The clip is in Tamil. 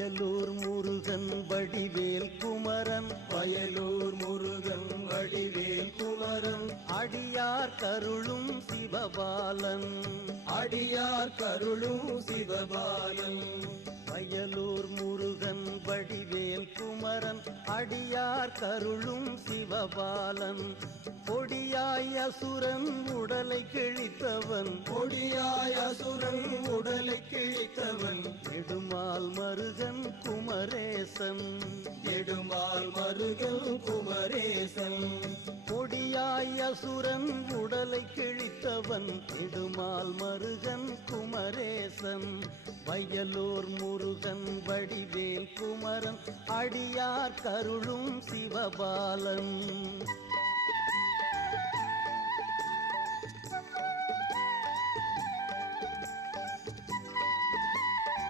வயலூர் முருகன் வடிவேல் குமரன், வயலூர் முருகன் வடிவேல் குமரன், அடியார் கருளும் சிவபாலன், அடியார் கருளும் சிவபாலன். வயலூர் முருகன் வடிவேல் குமரன், அடியார் கருளும் சிவபாலன், கொடியாய் அசுரன் உடலை கிழித்தவன், கொடியாய் அசுரன் உடலை கிழித்தவன், நெடுமால் மருகன் குமரேசன், நெடுமால் மருகன் குமரேசன். கொடியாய் அசுரன் உடலை கிழித்தவன், நெடுமால் மருகன் குமரேசன், வயலூர் முருகன் வடிவேல் குமரன், அடியார் கருளும் சிவபாலன்.